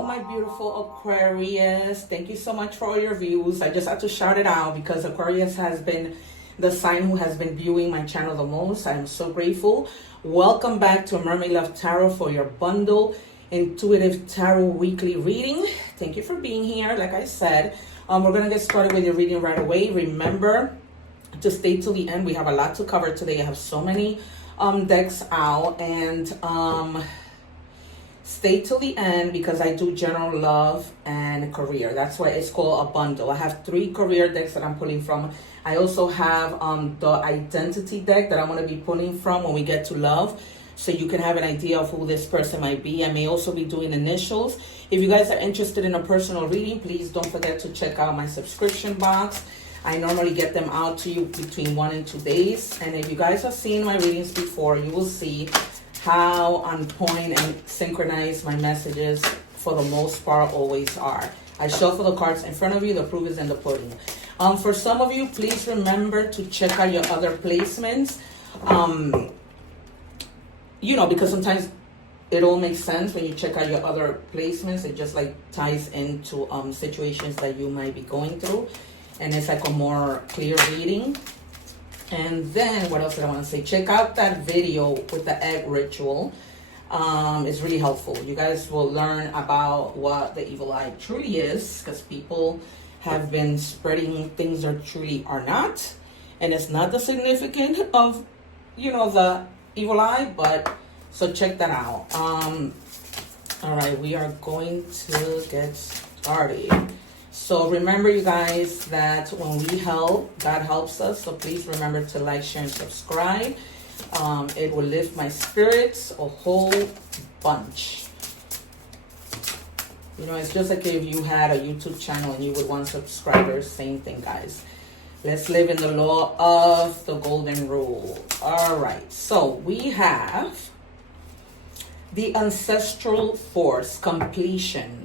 Hello, my beautiful Aquarius. Thank you so much for all your views. I just had to shout it out because Aquarius has been the sign who has been viewing my channel the most. I am so grateful. Welcome back to Mermaid Love Tarot for your bundle intuitive tarot weekly reading. Thank you for being here. Like I said, we're going to get started with your reading right away. Remember to stay till the end. We have a lot to cover today. I have so many decks out, and stay till the end because I do general love and career. That's why it's called a bundle. I have 3 career decks that I'm pulling from. I also have the identity deck that I'm going to be pulling from when we get to love, so you can have an idea of who this person might be. I may also be doing initials. If you guys are interested in a personal reading, please don't forget to check out my subscription box. I normally get them out to you between 1 and 2 days. And if you guys have seen my readings before, you will see how on point and synchronized my messages for the most part always are. I shuffle the cards in front of you. The proof is in the pudding. For some of you, please remember to check out your other placements. You know, because sometimes it all makes sense when you check out your other placements. It just like ties into situations that you might be going through, and it's like a more clear reading. And then what else did I want to say? Check out that video with the egg ritual. It's really helpful. You guys will learn about what the evil eye truly is, because people have been spreading things that truly are not, and it's not the significance of, you know, the evil eye. But so check that out. All right, we are going to get started. So remember, you guys, that when we help, God helps us. So please remember to like, share, and subscribe. It will lift my spirits a whole bunch. You know, it's just like if you had a YouTube channel and you would want subscribers. Same thing, guys. Let's live in the law of the golden rule. All right. So we have the ancestral force, completion.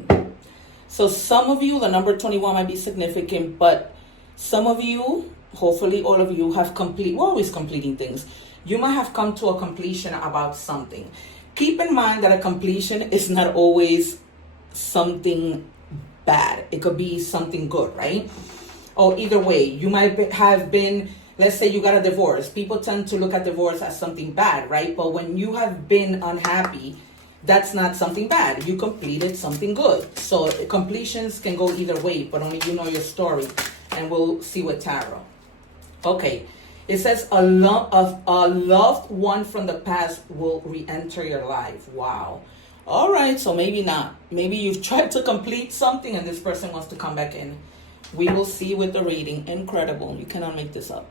So some of you, the number 21 might be significant, but some of you, hopefully all of you, have we're always completing things. You might have come to a completion about something. Keep in mind that a completion is not always something bad. It could be something good, right? Or either way, you might have been, let's say you got a divorce. People tend to look at divorce as something bad, right? But when you have been unhappy, that's not something bad. You completed something good. So completions can go either way, but only you know your story. And we'll see with tarot. Okay. It says a loved one from the past will re-enter your life. Wow. All right. So maybe not. Maybe you've tried to complete something and this person wants to come back in. We will see with the reading. Incredible. You cannot make this up.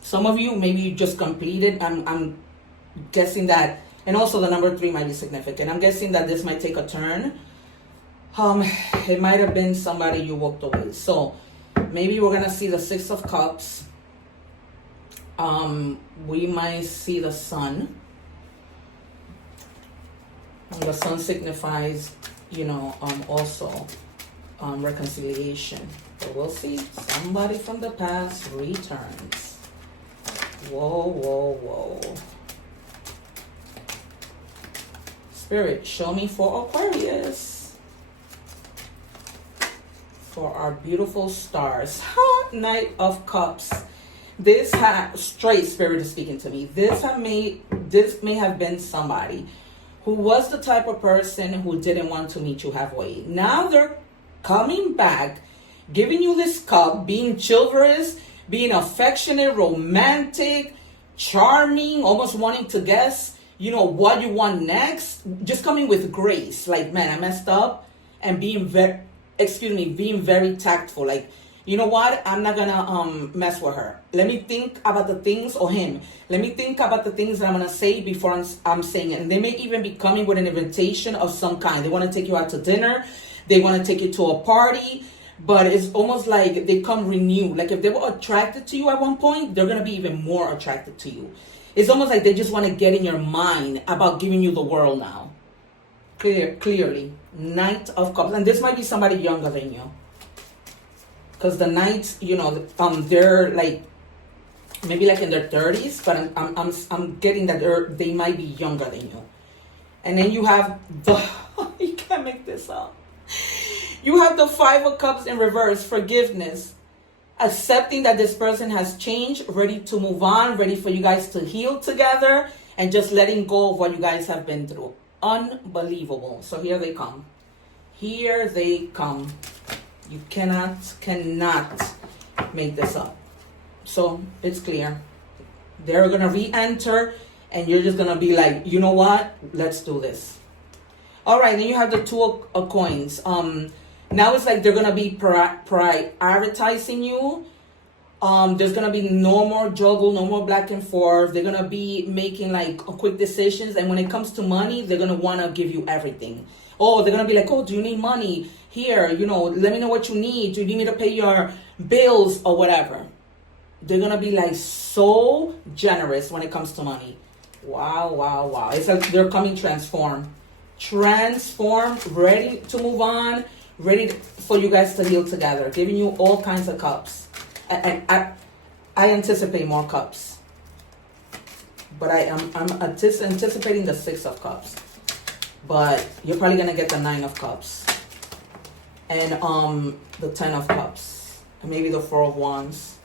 Some of you, maybe you just completed. I'm guessing that. And also the number 3 might be significant. I'm guessing that this might take a turn. It might have been somebody you walked away. So maybe we're going to see the 6 of Cups. We might see the Sun. And the Sun signifies, you know, also reconciliation. But we'll see. Somebody from the past returns. Whoa, whoa, whoa. Spirit, show me for Aquarius. For our beautiful stars. Knight of Cups. This straight Spirit is speaking to me. This may have been somebody who was the type of person who didn't want to meet you halfway. Now they're coming back, giving you this cup, being chivalrous, being affectionate, romantic, charming, almost wanting to guess, you know, what you want next. Just coming with grace. Like, man, I messed up. And being very tactful. Like, you know what? I'm not gonna mess with her. Let me think about the things, or him. Let me think about the things that I'm gonna say before I'm saying it. And they may even be coming with an invitation of some kind. They want to take you out to dinner. They want to take you to a party. But it's almost like they come renewed. Like if they were attracted to you at one point, they're gonna be even more attracted to you. It's almost like they just want to get in your mind about giving you the world now. Clearly. Knight of Cups. And this might be somebody younger than you. Because the Knights, you know, they're like, maybe like in their 30s. But I'm getting that they might be younger than you. And then you have the, you can't make this up. You have the Five of Cups in reverse, forgiveness. Accepting that this person has changed, ready to move on, ready for you guys to heal together, and just letting go of what you guys have been through. Unbelievable. So here they come. Here they come. You cannot make this up. So it's clear. They're going to re-enter, and you're just going to be like, you know what? Let's do this. All right, then you have the Two of Coins. Now it's like they're going to be prioritizing you. There's going to be no more juggle, no more back and forth. They're going to be making like quick decisions. And when it comes to money, they're going to want to give you everything. Oh, they're going to be like, oh, do you need money? Here, let me know what you need. Do you need me to pay your bills or whatever? They're going to be like so generous when it comes to money. Wow, wow, wow. It's like they're coming transformed, ready to move on, ready for you guys to heal together, giving you all kinds of cups. And I anticipate more cups. But I'm anticipating the Six of Cups. But you're probably going to get the Nine of Cups. And the Ten of Cups. And maybe the Four of Wands.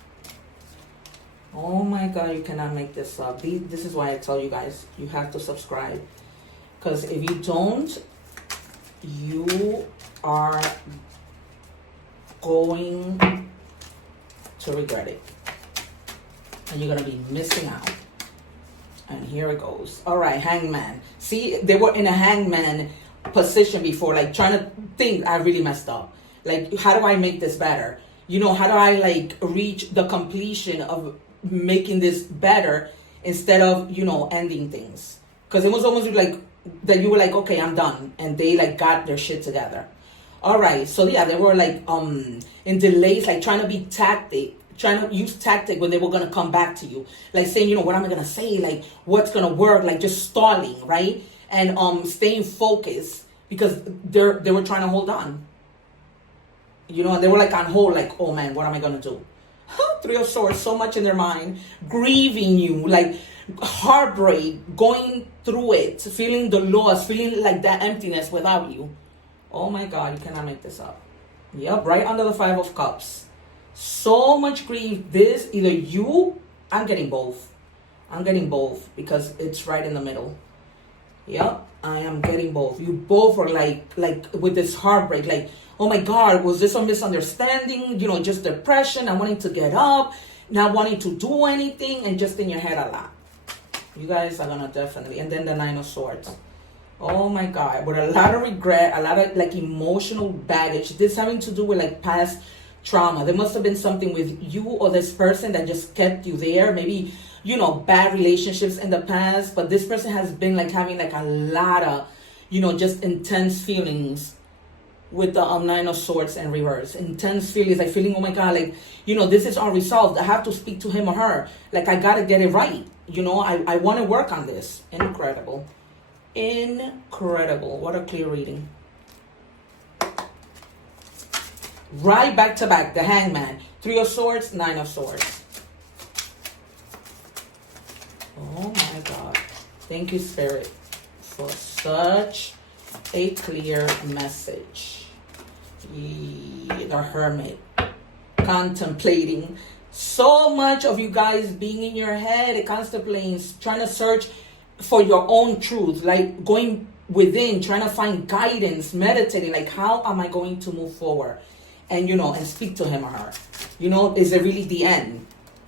Oh my God, you cannot make this up. This is why I tell you guys, you have to subscribe. Because if you don't, you are going to regret it. And you're going to be missing out. And here it goes. All right, Hangman. See, they were in a hangman position before, like trying to think, I really messed up. Like, how do I make this better? How do I like reach the completion of making this better instead of, ending things? Because it was almost like that you were like, okay, I'm done. And they like got their shit together. All right. So yeah, they were like in delays, like trying to be trying to use tactic when they were going to come back to you. Like saying, what am I going to say? Like what's going to work? Like just stalling, right? And staying focused because they were trying to hold on. And they were like on hold, like, oh man, what am I going to do? Three of Swords, so much in their mind, grieving you, like heartbreak, going through it, feeling the loss, feeling like that emptiness without you. Oh my God, you cannot make this up. Yep, right under the Five of Cups. So much grief. This, either you, I'm getting both. I'm getting both because it's right in the middle. Yep, I am getting both. You both are like with this heartbreak, like, oh my God, was this a misunderstanding? Just depression, not wanting to get up, not wanting to do anything, and just in your head a lot. You guys are gonna definitely, and then the Nine of Swords. Oh my God, with a lot of regret, a lot of like emotional baggage. This having to do with like past trauma. There must have been something with you or this person that just kept you there. Maybe, bad relationships in the past, but this person has been like having like a lot of, just intense feelings with the Nine of Swords in reverse. Intense feelings, like feeling, oh my God, like, this is unresolved. I have to speak to him or her. Like, I got to get it right. I want to work on this. Incredible. Incredible. What a clear reading. Right back to back, the Hangman. Three of Swords, Nine of Swords. Oh my God. Thank you, Spirit, for such a clear message. The Hermit. Contemplating. So much of you guys being in your head, contemplating, trying to search for your own truth, like going within, trying to find guidance, meditating, like how am I going to move forward? And, and speak to him or her. Is it really the end?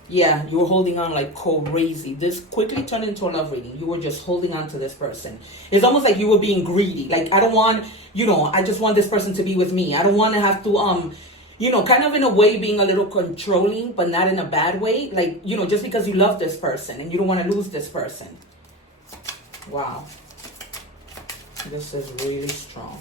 Yeah, you were holding on like crazy. This quickly turned into a love reading. You were just holding on to this person. It's almost like you were being greedy. Like, I don't want, I just want this person to be with me. I don't want to have to, kind of in a way being a little controlling, but not in a bad way. Like, just because you love this person and you don't want to lose this person. Wow. This is really strong.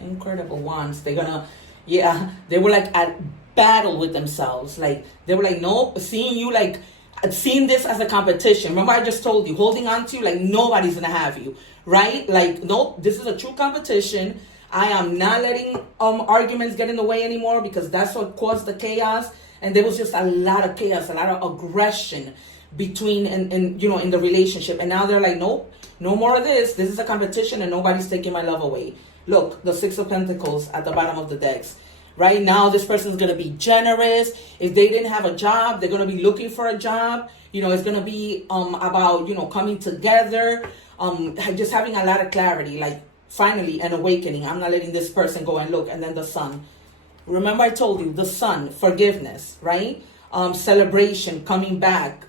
Incredible ones. They were like at battle with themselves. Like, they were like, nope, seeing you, like, seeing this as a competition. Remember I just told you, holding on to you, like nobody's gonna have you, right? Like, nope, this is a true competition. I am not letting arguments get in the way anymore, because that's what caused the chaos. And there was just a lot of chaos, a lot of aggression between and in the relationship. And now they're like, nope, no more of this. This is a competition and nobody's taking my love away. Look, the Six of Pentacles at the bottom of the decks. Right now, this person's going to be generous. If they didn't have a job, they're going to be looking for a job. It's going to be about, coming together, just having a lot of clarity, like finally an awakening. I'm not letting this person go. And look, and then the Sun. Remember I told you, the Sun, forgiveness, right? Celebration, coming back,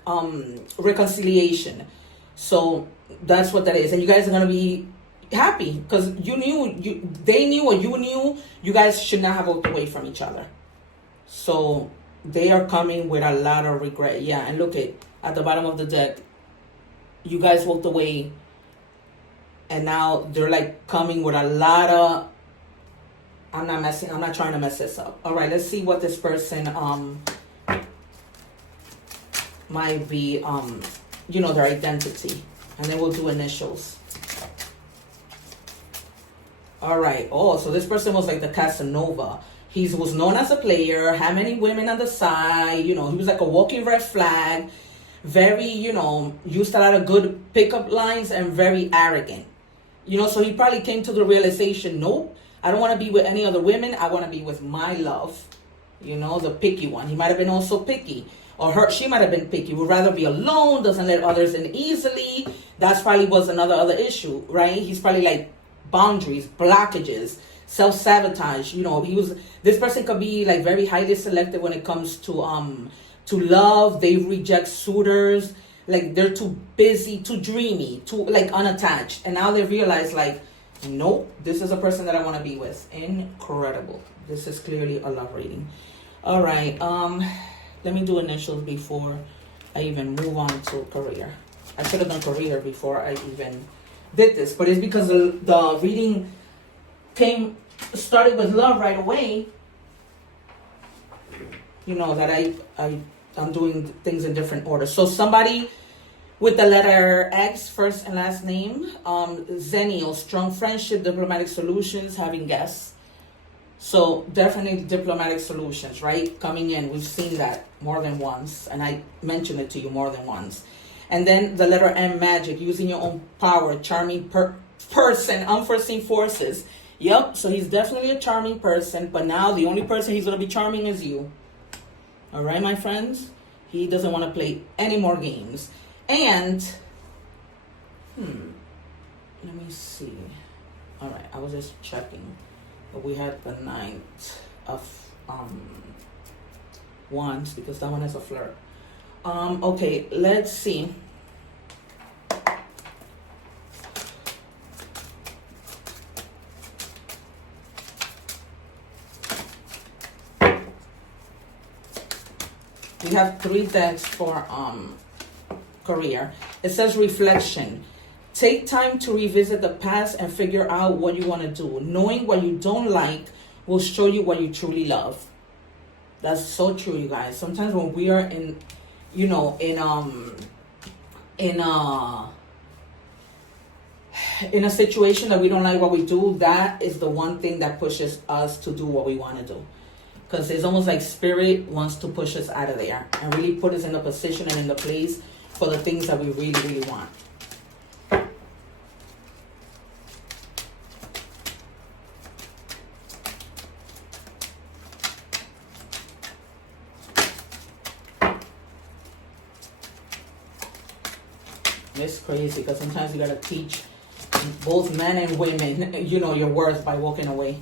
reconciliation. So that's what that is. And you guys are going to be happy because they knew or you knew you guys should not have walked away from each other. So they are coming with a lot of regret. Yeah, and look at the bottom of the deck, you guys walked away and now they're like coming with a lot of, I'm not trying to mess this up. All right, let's see what this person might be their identity, and then we'll do initials. All right. Oh, so this person was like the Casanova. He was known as a player, had many women on the side. He was like a walking red flag. Very, used a lot of good pickup lines and very arrogant. So he probably came to the realization, nope, I don't want to be with any other women. I want to be with my love. The picky one. He might have been also picky. Or she might have been picky. Would rather be alone, doesn't let others in easily. That's probably was another issue, right? He's probably like, boundaries, blockages, self-sabotage. This person could be like very highly selective when it comes to love. They reject suitors, like they're too busy, too dreamy, too like unattached. And now they realize like, nope, this is a person that I want to be with. Incredible. This is clearly a love reading. All right, let me do initials before I even move on to career. I should have done career before I even did this, but it's because the reading started with love right away. That I'm doing things in different order. So somebody with the letter X, first and last name, Zennial, strong friendship, diplomatic solutions, having guests. So definitely diplomatic solutions, right? Coming in, we've seen that more than once, and I mentioned it to you more than once. And then the letter M, magic, using your own power, charming person, unforeseen forces. Yep, so he's definitely a charming person, but now the only person he's going to be charming is you. All right, my friends? He doesn't want to play any more games. And, let me see. All right, I was just checking. But we had the 9th of Wands, because that one is a flirt. Okay, let's see. We have 3 decks for career. It says reflection. Take time to revisit the past and figure out what you want to do. Knowing what you don't like will show you what you truly love. That's so true, you guys. Sometimes when we are in a situation that we don't like what we do, that is the one thing that pushes us to do what we want to do. Because it's almost like spirit wants to push us out of there and really put us in the position and in the place for the things that we really, really want. It's crazy because sometimes you gotta teach both men and women, your worth by walking away.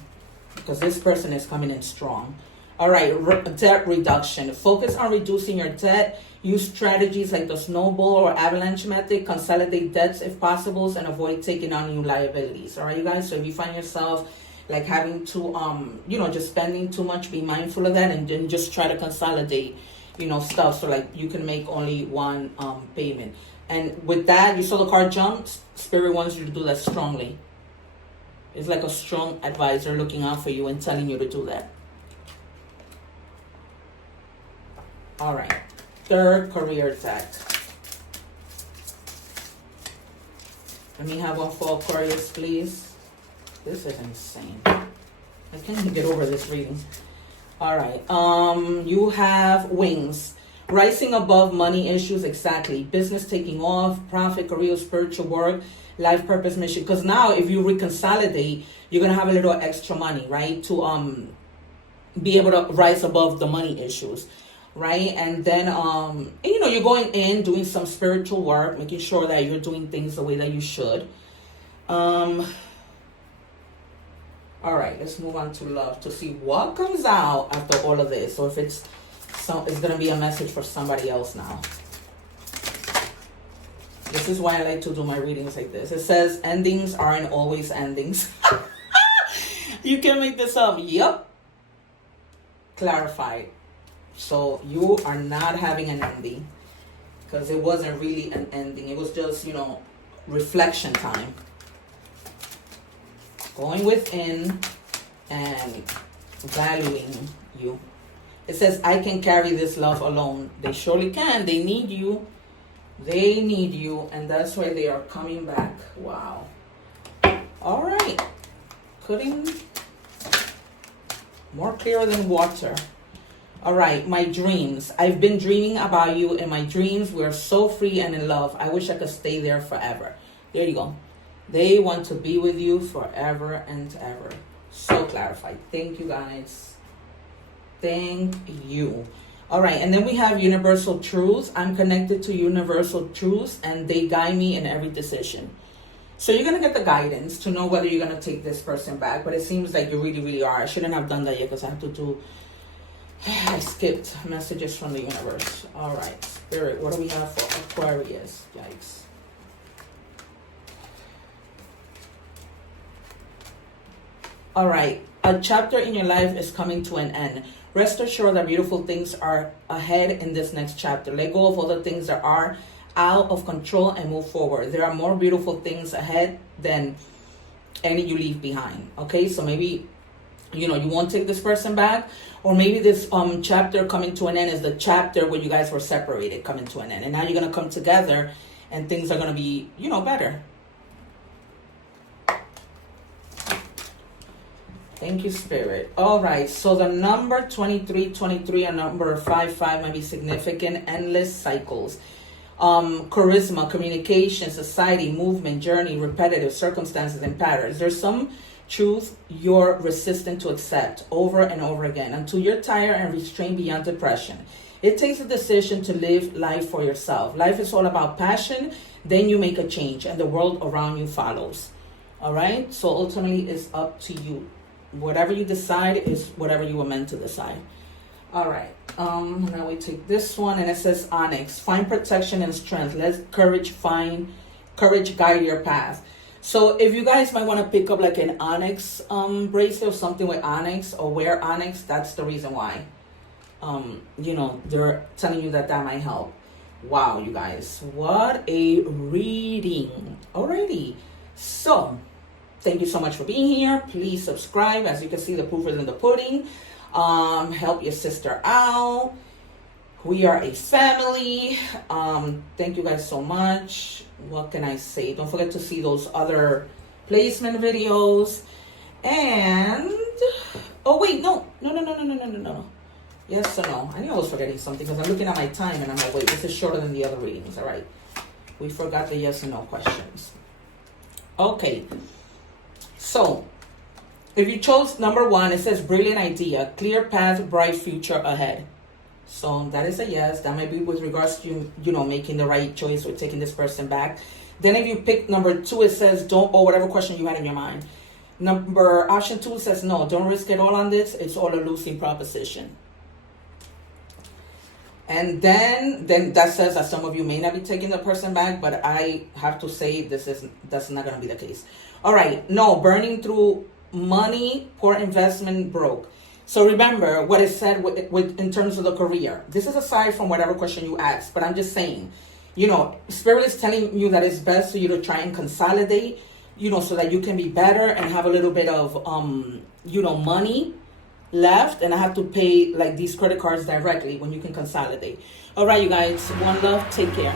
Because this person is coming in strong. All right, debt reduction. Focus on reducing your debt. Use strategies like the snowball or avalanche method. Consolidate debts if possible and avoid taking on new liabilities. All right, you guys? So if you find yourself like having to, just spending too much, be mindful of that and then just try to consolidate, stuff so like you can make only one payment. And with that, you saw the card jump. Spirit wants you to do that strongly. It's like a strong advisor looking out for you and telling you to do that. All right. 3rd career deck. Let me have one for Aquarius, please. This is insane. I can't even get over this reading. All right. You have wings. Rising above money issues, exactly. Business taking off, profit, career, spiritual work, life purpose, mission. Because now if you reconsolidate, you're going to have a little extra money, right? To be able to rise above the money issues, right? And then, you know, you're going in, doing some spiritual work, making sure that you're doing things the way that you should. All right, let's move on to love to see what comes out after all of this. So if it's going to be a message for somebody else now. This is why I like to do my readings like this. It says endings aren't always endings. You can make this up. Yep. Clarified. So you are not having an ending because it wasn't really an ending. It was just, you know, reflection time. Going within and valuing you. It says, I can carry this love alone. They surely can. They need you. They need you. And that's why they are coming back. Wow. All right. More clear than water. All right. My dreams. I've been dreaming about you. In my dreams, we're so free and in love. I wish I could stay there forever. There you go. They want to be with you forever and ever. So clarified. Thank you, guys. Thank you. All right, and then we have universal truths. I'm connected to universal truths, and they guide me in every decision. So you're going to get the guidance to know whether you're going to take this person back, but it seems like you really, really are. I shouldn't have done that yet because I have to do... I skipped messages from the universe. All right, Spirit, what do we have for Aquarius? Yikes. All right, a chapter in your life is coming to an end. Rest assured that beautiful things are ahead in this next chapter. Let go of all the things that are out of control and move forward. There are more beautiful things ahead than any you leave behind. Okay, so maybe, you know, you won't take this person back, or maybe this chapter coming to an end is the chapter where you guys were separated coming to an end, and now you're gonna come together, and things are gonna be, you know, better. Thank you, Spirit. All right, so the number 2323 and number 55 might be significant. Endless cycles. Charisma, communication, society, movement, journey, repetitive circumstances, and patterns. There's some truth you're resistant to accept over and over again until you're tired and restrained beyond depression. It takes a decision to live life for yourself. Life is all about passion. Then you make a change, and the world around you follows. All right, so ultimately it's up to you. Whatever you decide is whatever you were meant to decide. All right. Now we take this one, and it says onyx. Find protection and strength. Let courage guide your path. So if you guys might want to pick up like an onyx bracelet or something with onyx, or wear onyx, that's the reason why. You know, they're telling you that might help. Wow, you guys, what a reading. Alrighty. So thank you so much for being here. Please subscribe. As you can see, the proof is in the pudding. Help your sister out. We are a family. Thank you guys so much. What can I say? Don't forget to see those other placement videos. And oh wait, no. Yes or no? I knew I was forgetting something because I'm looking at my time and I'm like, wait, this is shorter than the other readings. All right. We forgot the yes and no questions. Okay. So, if you chose number 1, it says brilliant idea, clear path, bright future ahead. So that is a yes. That might be with regards to you know, making the right choice or taking this person back. Then if you pick number 2, it says don't, or whatever question you had in your mind. Option 2 says no, don't risk it all on this. It's all a losing proposition. And then that says that some of you may not be taking the person back, but I have to say that's not going to be the case. All right, no, burning through money, poor investment, broke. So remember what it said with in terms of the career. This is aside from whatever question you asked, but I'm just saying, you know, Spirit is telling you that it's best for you to try and consolidate, you know, so that you can be better and have a little bit of, you know, money left, and I have to pay like these credit cards directly when you can consolidate. All right, you guys, one love, take care.